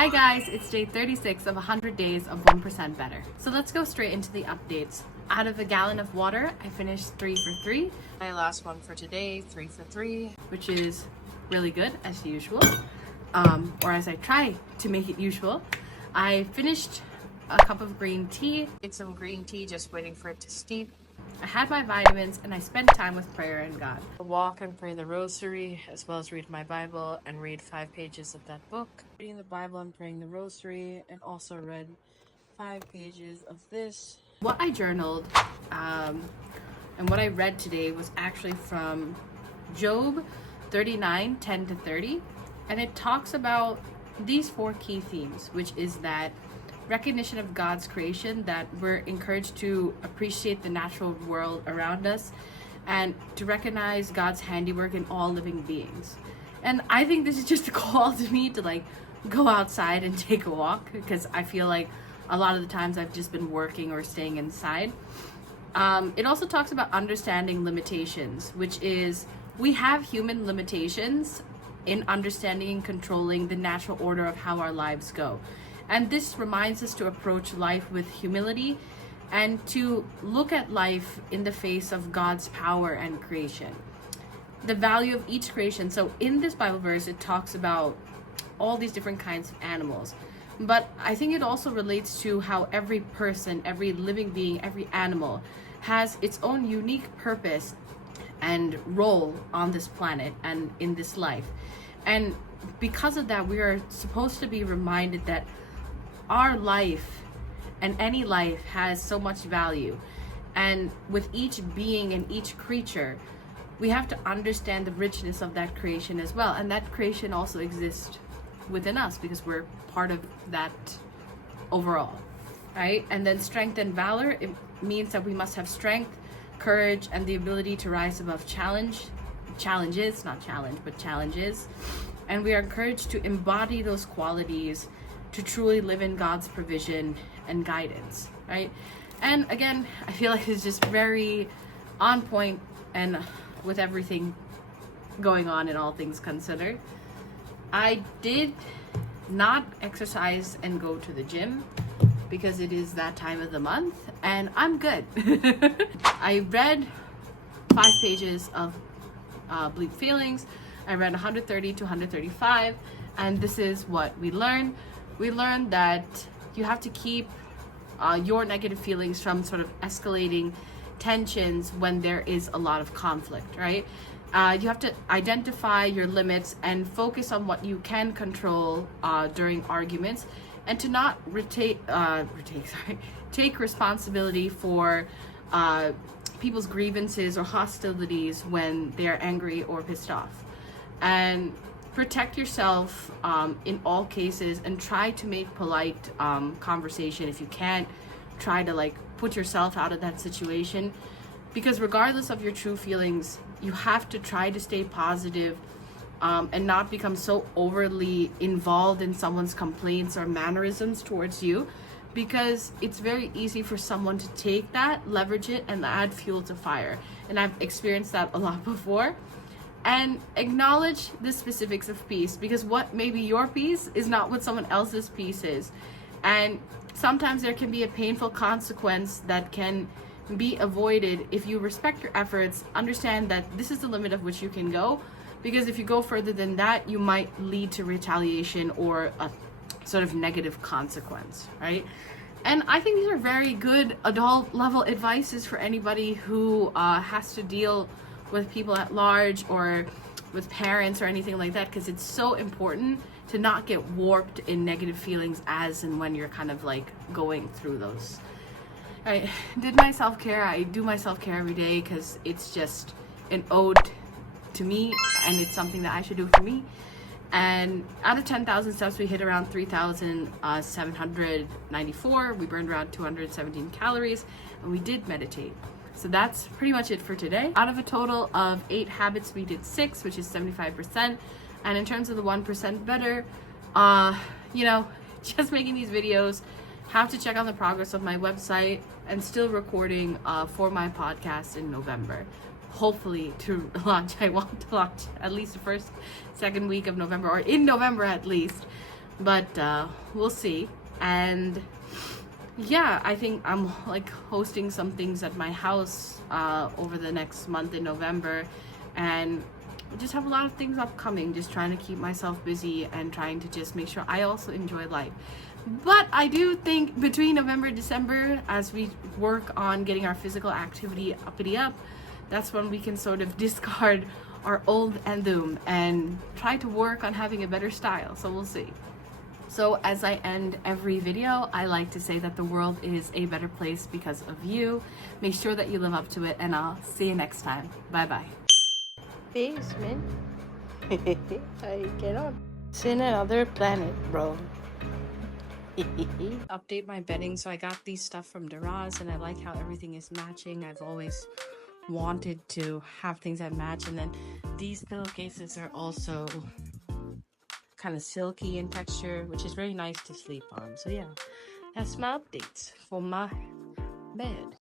Hi guys, it's day 36 of 100 days of 1% better. So let's go straight into the updates. Out of a gallon of water, I finished 3 for 3. My last one for today, 3 for 3. Which is really good as usual, or as I try to make it usual. I finished a cup of green tea. Did some green tea, just waiting for it to steep. I had my vitamins and I spent time with prayer and God. Walk and pray the rosary, as well as read my Bible and read 5 pages of that book. Reading the Bible and praying the rosary, and also read 5 pages of this. What I journaled and what I read today was actually from Job 39, 10 to 30. And it talks about these 4 key themes, which is that recognition of God's creation, that we're encouraged to appreciate the natural world around us and to recognize God's handiwork in all living beings. And I think this is just a call to me to go outside and take a walk, because I feel like a lot of the times I've just been working or staying inside. It also talks about understanding limitations, which is we have human limitations in understanding and controlling the natural order of how our lives go. And this reminds us to approach life with humility and to look at life in the face of God's power and creation. The value of each creation. So in this Bible verse, it talks about all these different kinds of animals. But I think it also relates to how every person, every living being, every animal has its own unique purpose and role on this planet and in this life. And because of that, we are supposed to be reminded that our life and any life has so much value. And with each being and each creature, we have to understand the richness of that creation as well. And that creation also exists within us because we're part of that overall, right? And then strength and valor, it means that we must have strength, courage, and the ability to rise above challenges. And we are encouraged to embody those qualities to truly live in God's provision and guidance, right? And again, I feel like it's just very on point and with everything going on in all things considered. I did not exercise and go to the gym because it is that time of the month and I'm good. I read 5 pages of Bleak Feelings. I read 130 to 135, and this is what we learned. We learned that you have to keep your negative feelings from sort of escalating tensions when there is a lot of conflict, right? You have to identify your limits and focus on what you can control during arguments, and to not take responsibility for people's grievances or hostilities when they're angry or pissed off. And protect yourself in all cases, and try to make polite conversation. If you can't, try to put yourself out of that situation, because regardless of your true feelings, you have to try to stay positive and not become so overly involved in someone's complaints or mannerisms towards you, because it's very easy for someone to take that, leverage it, and add fuel to fire. And I've experienced that a lot before. And acknowledge the specifics of peace, because what may be your peace is not what someone else's peace is. And sometimes there can be a painful consequence that can be avoided if you respect your efforts, understand that this is the limit of which you can go, because if you go further than that, you might lead to retaliation or a sort of negative consequence, right? And I think these are very good adult level advices for anybody who has to deal with people at large or with parents or anything like that, because it's so important to not get warped in negative feelings as and when you're kind of going through those. I did my self-care. I do my self-care every day because it's just an ode to me, and it's something that I should do for me. And out of 10,000 steps, we hit around 3,794. We burned around 217 calories, and we did meditate. So that's pretty much it for today. Out of a total of 8 habits, we did 6, which is 75%. And in terms of the 1% better, just making these videos, have to check out the progress of my website, and still recording for my podcast in November. Hopefully to launch, I want to launch at least the second week of November, or in November at least. but we'll see. And yeah, I think I'm like hosting some things at my house over the next month in November, and just have a lot of things upcoming, just trying to keep myself busy and trying to just make sure I also enjoy life. But I do think between November and December, as we work on getting our physical activity uppity up, that's when we can sort of discard our old and doom and try to work on having a better style. So we'll see. So as I end every video, I like to say that the world is a better place because of you. Make sure that you live up to it, and I'll see you next time. Bye bye. Peace, man. I cannot. It's in another planet, bro. Update my bedding. So I got these stuff from Daraz, and I like how everything is matching. I've always wanted to have things that match. And then these pillowcases are also kind of silky in texture, which is very nice to sleep on. So yeah, that's my updates for my bed.